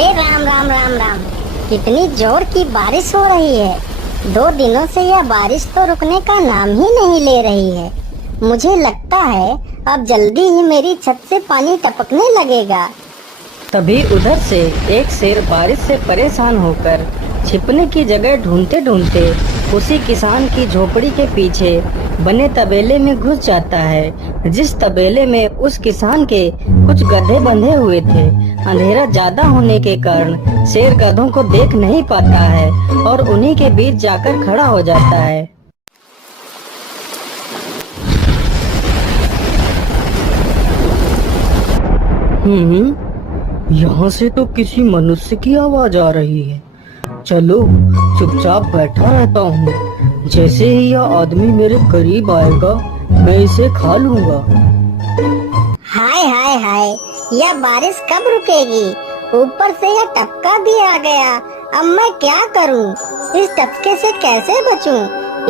अरे राम राम राम राम। कितनी जोर की बारिश हो रही है। 2 दिनों से यह बारिश तो रुकने का नाम ही नहीं ले रही है। मुझे लगता है अब जल्दी ही मेरी छत से पानी टपकने लगेगा। तभी उधर से एक शेर बारिश से परेशान होकर छिपने की जगह ढूंढते ढूंढते उसी किसान की झोपड़ी के पीछे बने तबेले में घुस जाता है, जिस तबेले में उस किसान के कुछ गधे बंधे हुए थे। अंधेरा ज्यादा होने के कारण शेर गधों को देख नहीं पाता है और उन्हीं के बीच जाकर खड़ा हो जाता है। यहाँ से तो किसी मनुष्य की आवाज आ रही है। चलो चुपचाप बैठा रहता हूँ, जैसे ही यह आदमी मेरे करीब आएगा मैं इसे खा लूँगा। हाय हाय हाय, यह बारिश कब रुकेगी? ऊपर से यह टपका भी आ गया। अब मैं क्या करूँ? इस टपके से कैसे बचूं?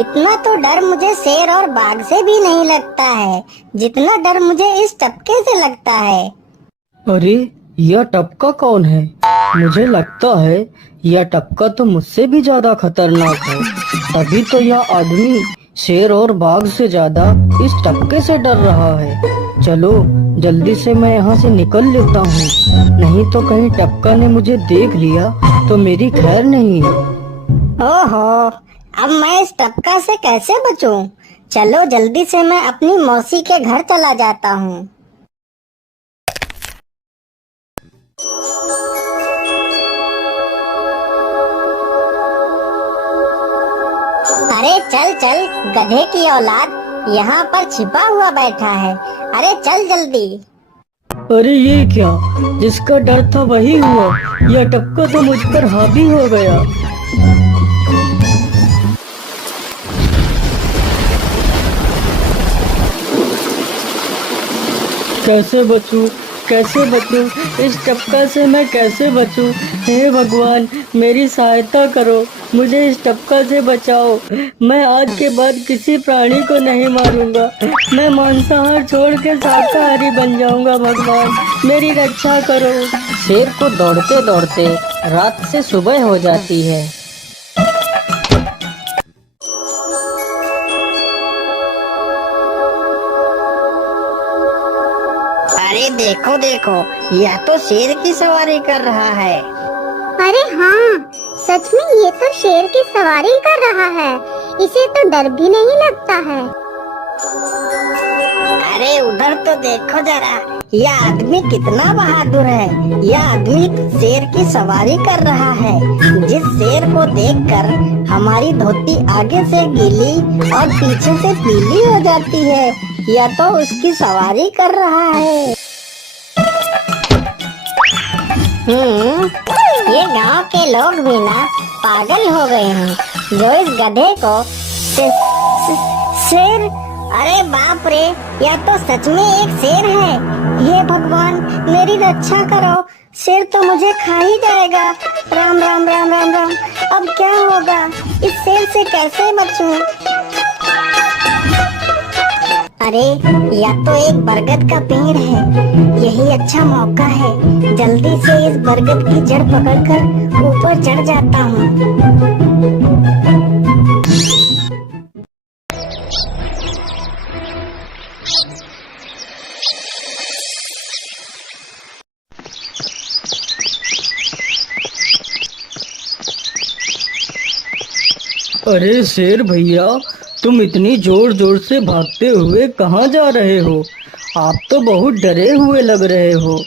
इतना तो डर मुझे शेर और बाघ से भी नहीं लगता है जितना डर मुझे इस टपके से लगता है। अरे यह टपका कौन है? मुझे लगता है यह टपका तो मुझसे भी ज्यादा खतरनाक है। तभी तो यह आदमी शेर और बाघ से ज्यादा इस टपके से डर रहा है। चलो जल्दी से मैं यहाँ से निकल लेता हूँ, नहीं तो कहीं टपका ने मुझे देख लिया तो मेरी खैर नहीं। ओहो, अब मैं इस टपका से कैसे बचूं? चलो जल्दी से मैं अपनी मौसी के घर चला जाता हूँ। अरे चल चल गधे की औलाद, यहाँ पर छिपा हुआ बैठा है। अरे चल जल्दी। अरे ये क्या, जिसका डर था वही हुआ। यह टपका तो मुझ पर हावी हो गया। कैसे बचूं? कैसे बचूं? इस टपका से मैं कैसे बचूं? हे भगवान मेरी सहायता करो, मुझे इस टपका से बचाओ। मैं आज के बाद किसी प्राणी को नहीं मारूंगा। मैं मांसाहार छोड़ के शाकाहारी बन जाऊंगा। भगवान मेरी रक्षा करो। शेर को दौड़ते दौड़ते रात से सुबह हो जाती है। अरे देखो देखो, यह तो शेर की सवारी कर रहा है। अरे हाँ, सच में ये तो शेर की सवारी कर रहा है। इसे तो डर भी नहीं लगता है। अरे उधर तो देखो जरा, यह आदमी कितना बहादुर है। यह आदमी शेर की सवारी कर रहा है। जिस शेर को देखकर हमारी धोती आगे से गीली और पीछे से पीली हो जाती है, यह तो उसकी सवारी कर रहा है। ये गांव के लोग भी ना पागल हो गए हैं जो इस गधे को शेर। अरे बाप रे, यह तो सच में एक शेर है। हे भगवान मेरी रक्षा करो, शेर तो मुझे खा ही जाएगा। राम राम राम राम राम, अब क्या होगा? इस शेर से कैसे बचूं? अरे यह तो एक बरगद का पेड़ है। यही अच्छा मौका है, जल्दी से इस बरगद की जड़ पकड़कर ऊपर चढ़ जाता हूँ। अरे शेर भैया, तुम इतनी जोर जोर से भागते हुए कहाँ जा रहे हो? आप तो बहुत डरे हुए लग रहे हो।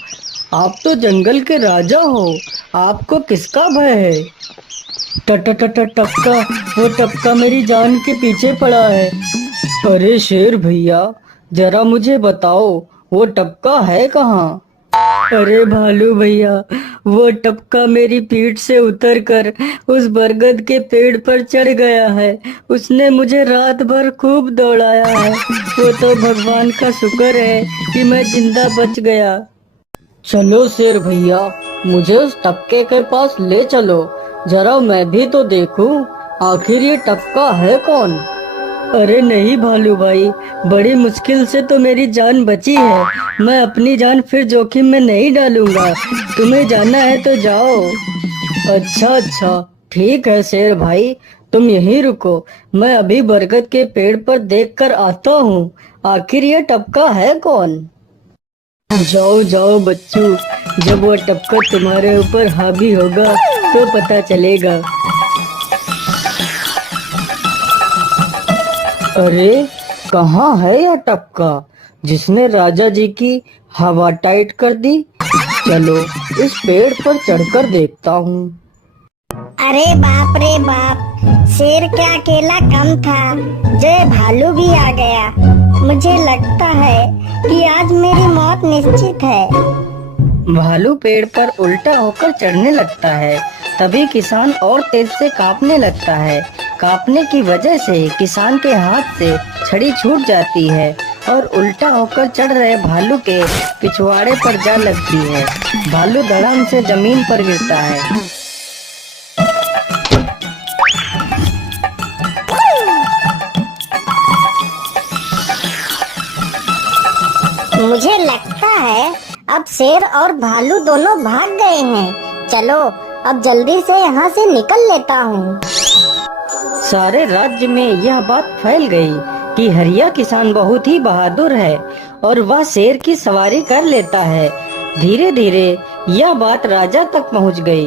आप तो जंगल के राजा हो, आपको किसका भय है? टपका, वो टपका मेरी जान के पीछे पड़ा है। अरे शेर भैया, जरा मुझे बताओ वो टपका है कहाँ? अरे भालू भैया, वो टपका मेरी पीठ से उतरकर उस बरगद के पेड़ पर चढ़ गया है। उसने मुझे रात भर खूब दौड़ाया है। वो तो भगवान का शुक्र है कि मैं जिंदा बच गया। चलो शेर भैया, मुझे उस टपके के पास ले चलो, जरा मैं भी तो देखूं आखिर ये टपका है कौन। अरे नहीं भालू भाई, बड़ी मुश्किल से तो मेरी जान बची है। मैं अपनी जान फिर जोखिम में नहीं डालूंगा। तुम्हें जाना है तो जाओ। अच्छा अच्छा, ठीक है शेर भाई, तुम यहीं रुको। मैं अभी बरगद के पेड़ पर देख कर आता हूँ। आखिर ये टपका है कौन? जाओ जाओ बच्चों, जब वो टपका तुम्हारे ऊपर हावी होगा तो पता चलेगा। अरे कहाँ है यह टपका जिसने राजा जी की हवा टाइट कर दी? चलो इस पेड़ पर चढ़कर देखता हूँ। अरे बाप रे बाप, शेर क्या अकेला कम था, जो ये भालू भी आ गया। मुझे लगता है कि आज मेरी मौत निश्चित है। भालू पेड़ पर उल्टा होकर चढ़ने लगता है। तभी किसान और तेज से कांपने लगता है। कांपने की वजह से किसान के हाथ से छड़ी छूट जाती है और उल्टा होकर चढ़ रहे भालू के पिछवाड़े पर जा लगती है। भालू धड़ाम से जमीन पर गिरता है। मुझे लगता है अब शेर और भालू दोनों भाग गए हैं। चलो अब जल्दी से यहाँ से निकल लेता हूँ। सारे राज्य में यह बात फैल गई कि हरिया किसान बहुत ही बहादुर है और वह शेर की सवारी कर लेता है। धीरे धीरे यह बात राजा तक पहुँच गई।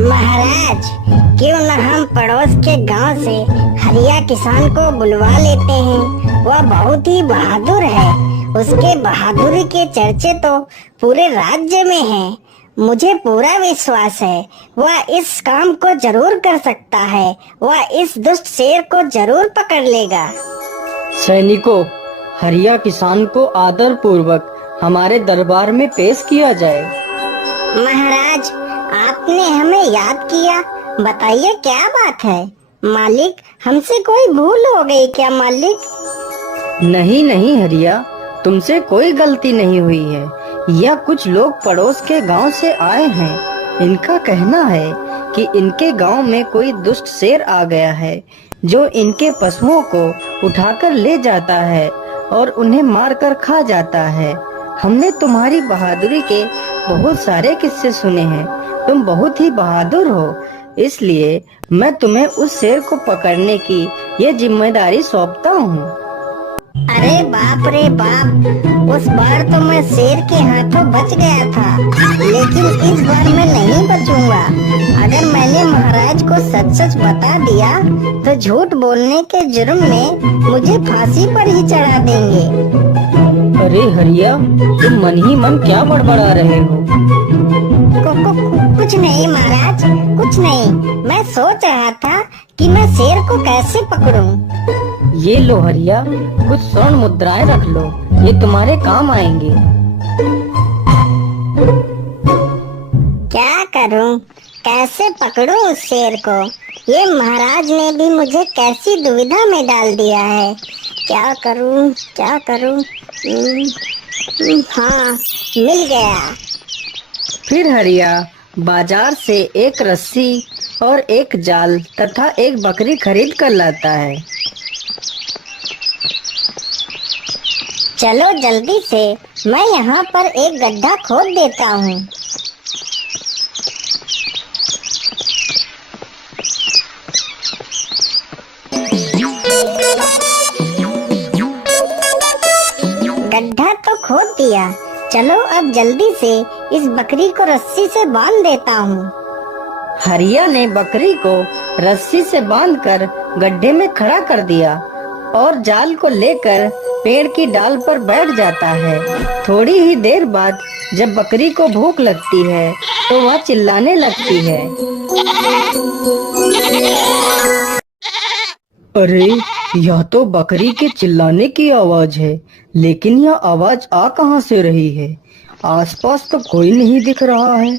महाराज, क्यों न हम पड़ोस के गांव से हरिया किसान को बुलवा लेते हैं। वह बहुत ही बहादुर है। उसके बहादुरी के चर्चे तो पूरे राज्य में हैं। मुझे पूरा विश्वास है वह इस काम को जरूर कर सकता है। वह इस दुष्ट शेर को जरूर पकड़ लेगा। सैनिकों, हरिया किसान को आदर पूर्वक हमारे दरबार में पेश किया जाए। महाराज, आपने हमें याद किया। बताइए क्या बात है। मालिक, हमसे कोई भूल हो गई क्या मालिक? नहीं नहीं हरिया, तुमसे कोई गलती नहीं हुई है। यह कुछ लोग पड़ोस के गांव से आए हैं। इनका कहना है कि इनके गांव में कोई दुष्ट शेर आ गया है जो इनके पशुओं को उठाकर ले जाता है और उन्हें मारकर खा जाता है। हमने तुम्हारी बहादुरी के बहुत सारे किस्से सुने हैं। तुम बहुत ही बहादुर हो, इसलिए मैं तुम्हें उस शेर को पकड़ने की ये जिम्मेदारी सौंपता हूँ। अरे बाप रे बाप, उस बार तो मैं शेर के हाथों बच गया था, लेकिन इस बार मैं नहीं बचूंगा। अगर मैंने महाराज को सच सच बता दिया तो झूठ बोलने के जुर्म में मुझे फांसी पर ही चढ़ा देंगे। अरे हरिया, तुम मन ही मन क्या बड़बड़ा रहे हो? कुछ नहीं महाराज, कुछ नहीं। मैं सोच रहा था कि मैं शेर को कैसे पकड़ूं। ये लो हरिया, कुछ स्वर्ण मुद्राएं रख लो, ये तुम्हारे काम आएंगे। क्या करूं, कैसे पकड़ूं उस शेर को? ये महाराज ने भी मुझे कैसी दुविधा में डाल दिया है। क्या करूं, क्या करूं? हाँ, मिल गया। फिर हरिया बाजार से एक रस्सी और एक जाल तथा एक बकरी खरीद कर लाता है। चलो जल्दी से मैं यहाँ पर एक गड्ढा खोद देता हूँ। गड्ढा तो खोद दिया। चलो अब जल्दी से इस बकरी को रस्सी से बांध देता हूँ। हरिया ने बकरी को रस्सी से बांधकर गड्ढे में खड़ा कर दिया और जाल को लेकर पेड़ की डाल पर बैठ जाता है। थोड़ी ही देर बाद जब बकरी को भूख लगती है तो वह चिल्लाने लगती है। अरे, यह तो बकरी के चिल्लाने की आवाज है, लेकिन यह आवाज आ कहां से रही है? आसपास तो कोई नहीं दिख रहा है।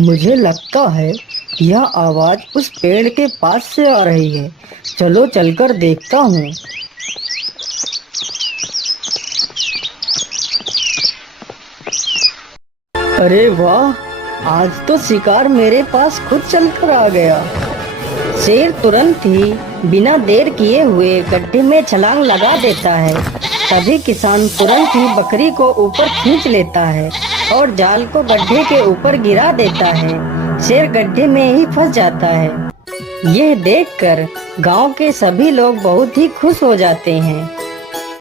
मुझे लगता है यह आवाज उस पेड़ के पास से आ रही है। चलो चलकर देखता हूँ। अरे वाह, आज तो शिकार मेरे पास खुद चलकर आ गया। शेर तुरंत ही बिना देर किए हुए गड्ढे में छलांग लगा देता है। तभी किसान तुरंत ही बकरी को ऊपर खींच लेता है और जाल को गड्ढे के ऊपर गिरा देता है। शेर गड्ढे में ही फंस जाता है। यह देखकर गांव के सभी लोग बहुत ही खुश हो जाते हैं।